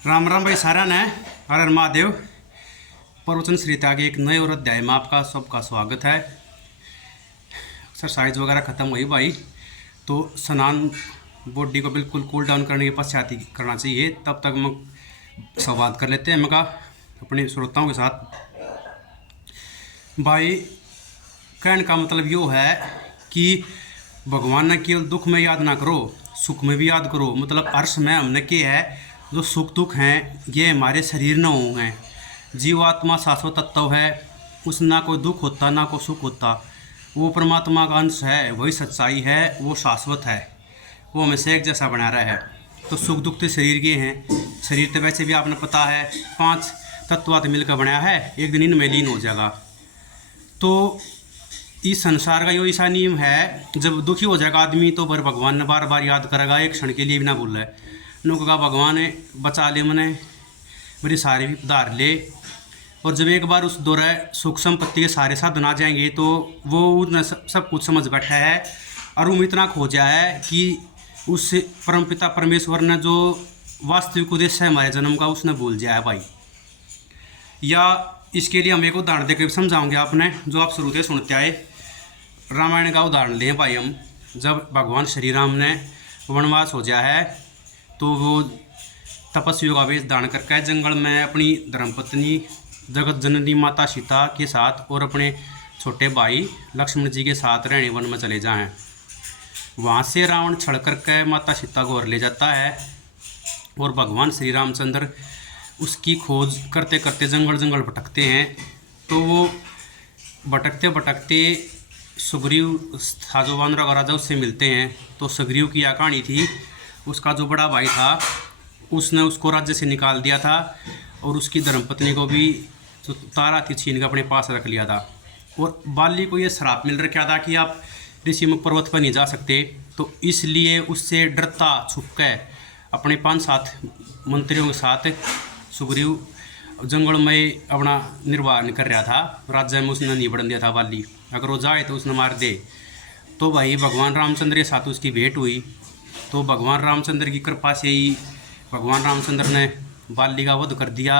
राम राम भाई सारा ने हर हर महादेव। प्रवचन श्रीता के एक नए और अध्याय में आपका सबका स्वागत है। एक्सरसाइज वगैरह ख़त्म हुई भाई, तो स्नान बॉडी को बिल्कुल कूल डाउन करने के पश्चात ही करना चाहिए। तब तक हम संवाद कर लेते हैं मैं अपने श्रोताओं के साथ। भाई कहने का मतलब यो है कि भगवान ने केवल दुख में याद ना करो, सुख में भी याद करो। मतलब हर समय हमने क्या है, जो सुख दुख हैं ये हमारे शरीर न हो हैं। जीवात्मा शाश्वत तत्व है, उस ना कोई दुख होता ना कोई सुख होता। वो परमात्मा का अंश है, वही सच्चाई है, वो शाश्वत है, वो हमेशा एक जैसा बना रहा है। तो सुख दुख तो शरीर के हैं। शरीर तो वैसे भी आपने पता है 5 तत्वात मिलकर बनाया है, एक दिन इनमें लीन हो जाएगा। तो इस संसार का यो ऐसा नियम है, जब दुखी हो जाएगा आदमी तो फिर भगवान ने बार बार याद करेगा, एक क्षण के लिए भी ना भूल रहा है। उन्होंने कहा भगवान ने बचा ले मने, मेरी सारी भी उधार ले। और जब एक बार उस दौरे सुख संपत्ति के सारे साधन आ जाएंगे तो वो उन्हें सब कुछ समझ बैठा है और वो इतना खोजा है कि उस परमपिता परमेश्वर ने जो वास्तविक उद्देश्य है हमारे जन्म का उसने भूल जाया है भाई। या इसके लिए हम एक उदाहरण देकर समझाऊंगे आपने, जो आप शुरू से सुनते आए। रामायण का उदाहरण लें भाई हम। जब भगवान श्री राम ने वनवास हो जाया है तो वो तपस्वियों का वेश धारण करके जंगल में अपनी धर्मपत्नी जगत जननी माता सीता के साथ और अपने छोटे भाई लक्ष्मण जी के साथ रहने वन में चले जाएं। वहाँ से रावण छड़ करके माता सीता को और ले जाता है और भगवान श्री रामचंद्र उसकी खोज करते करते जंगल जंगल भटकते हैं। तो वो भटकते भटकते सुग्रीव था जो वानरों का राजा, उससे मिलते हैं। तो सुग्रीव की यह कहानी थी, उसका जो बड़ा भाई था उसने उसको राज्य से निकाल दिया था और उसकी धर्मपत्नी को भी जो तारा थी छीन के अपने पास रख लिया था। और बाली को ये श्राप मिल रखा था कि आप ऋषिमुख पर्वत पर नहीं जा सकते। तो इसलिए उससे डरता छुप के अपने 5-7 मंत्रियों के साथ सुग्रीव जंगल में अपना निर्वाह कर रहा था। राज्य में उसने नहीं बढ़न दिया था बाली, अगर वो जाए तो उसने मार दे। तो भाई भगवान रामचंद्र के साथ उसकी भेंट हुई। तो भगवान रामचंद्र की कृपा से ही भगवान रामचंद्र ने बाली का वध कर दिया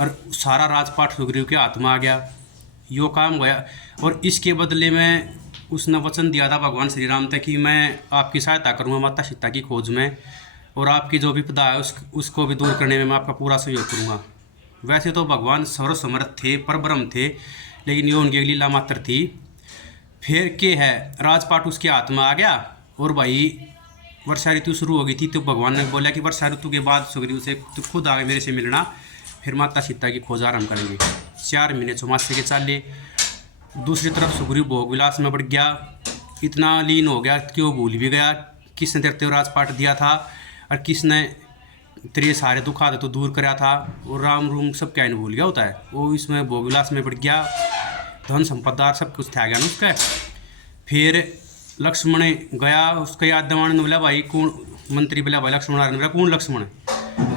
और सारा राजपाट सुग्रीव के हाथ में आ गया। यो काम हुआ और इसके बदले में उसने वचन दिया था भगवान श्री राम तक कि मैं आपकी सहायता करूँगा माता सीता की खोज में, और आपकी जो विपदा है उसको भी दूर करने में मैं आपका पूरा सहयोग करूँगा। वैसे तो भगवान सर्वसमर्थ थे, परब्रह्म थे, लेकिन ये उनकी लीला मात्र थी। फिर के है राजपाट उसके हाथ में आ गया और भाई वर्षा ऋतु शुरू हो गई थी। तो भगवान ने बोला कि वर्षा ऋतु के बाद सुग्रीव से तो खुद आगे मेरे से मिलना, फिर माता सीता की खोज आरम्भ करेंगे। 4 महीने चौमासे के चाले। दूसरी तरफ सुग्रीव भोग विलास में बढ़ गया, इतना लीन हो गया कि वो भूल भी गया किसने तेरे को राजपाट दिया था और किसने तेरे सारे दुख आदत तो दूर कराया था। और राम रूम सब क्या भूल गया होता है, वो इसमें भोग विलास में बढ़ गया, धन संपदा सब कुछ था गया ना उसका। फिर लक्ष्मण गया, उसका याद दिवान ने बोला भाई कौन मंत्री, बोला भाई लक्ष्मण ने बोला कौन लक्ष्मण।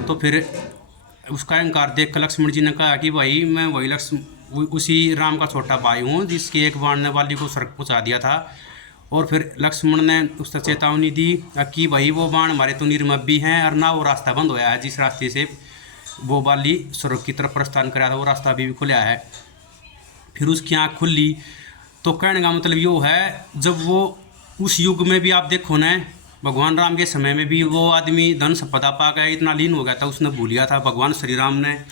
तो फिर उसका अहंकार देख कर लक्ष्मण जी ने कहा कि भाई मैं वही उसी राम का छोटा भाई हूँ जिसके एक बाण ने बाली को स्वर्ग पहुँचा दिया था। और फिर लक्ष्मण ने उससे चेतावनी दी कि भाई वो बाण हमारे तो निर्मम भी हैं और ना वो रास्ता बंद होया है जिस रास्ते से वो बाली स्वर्ग की तरफ प्रस्थान कराया था, वो रास्ता अभी भी खुला है। फिर उसकी आँख खुली। तो कहने का मतलब यो है, जब वो उस युग में भी आप देखो ना, भगवान राम के समय में भी वो आदमी धन संपदा पा गया, इतना लीन हो गया था, उसने भूल गया था भगवान श्री राम ने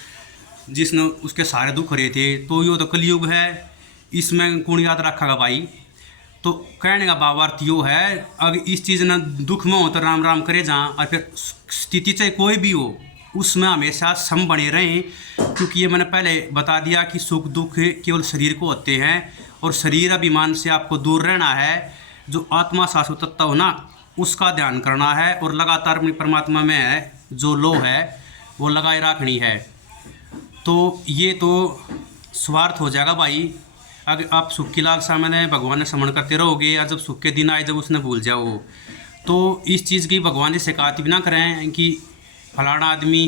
जिसने उसके सारे दुख रहे थे। तो यो तो कलयुग है, इसमें कौन याद रखेगा भाई। तो कहने का भावार्थ यो है, अगर इस चीज़ ने दुख में हो तो राम राम करे जहाँ, और फिर स्थिति चाहे कोई भी हो उसमें हमेशा सम बने रहें। क्योंकि ये मैंने पहले बता दिया कि सुख दुख केवल शरीर को होते हैं और शरीर अभिमान से आपको दूर रहना है। जो आत्मा शाश्वत तत्व हो ना, उसका ध्यान करना है और लगातार अपनी परमात्मा में है जो लो है वो लगाए रखनी है। तो ये तो स्वार्थ हो जाएगा भाई। अगर आप सुख की लालसा में भगवान ने स्मरण करते रहोगे और जब सुख के दिन आए जब उसने भूल जाओ, तो इस चीज़ की भगवान से शिकायत भी ना करें कि फलाना आदमी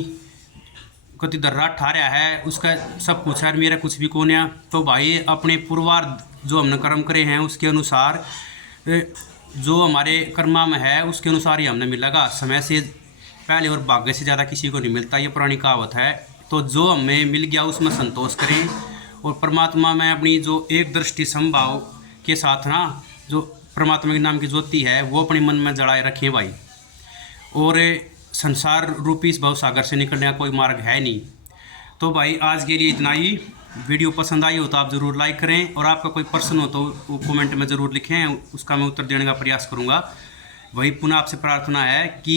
कति दर्रा ठा रहा है, उसका सब कुछ है मेरा कुछ भी कौन है। तो भाई अपने पूर्वार्ध जो हमने कर्म करे हैं उसके अनुसार जो हमारे कर्मा में है उसके अनुसार ही हमने मिलेगा। समय से पहले और भाग्य से ज़्यादा किसी को नहीं मिलता, ये पुरानी कहावत है। तो जो हमें मिल गया उसमें संतोष करें, और परमात्मा में अपनी जो एक दृष्टि संभाव के साथ ना जो परमात्मा के नाम की ज्योति है वो अपने मन में जलाए रखें भाई। और संसार रूपी इस भव सागर से निकलने का कोई मार्ग है नहीं। तो भाई आज के लिए इतना ही। वीडियो पसंद आई हो तो आप ज़रूर लाइक करें, और आपका कोई प्रश्न हो तो वो कमेंट में ज़रूर लिखें, उसका मैं उत्तर देने का प्रयास करूँगा। वही पुनः आपसे प्रार्थना है कि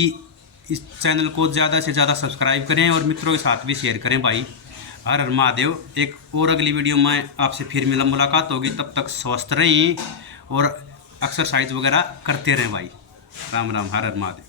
इस चैनल को ज़्यादा से ज़्यादा सब्सक्राइब करें और मित्रों के साथ भी शेयर करें भाई। हर हर महादेव। एक और अगली वीडियो में आपसे फिर मुलाकात होगी, तब तक स्वस्थ रहें और एक्सरसाइज वगैरह करते रहें भाई। राम राम, हर हर महादेव।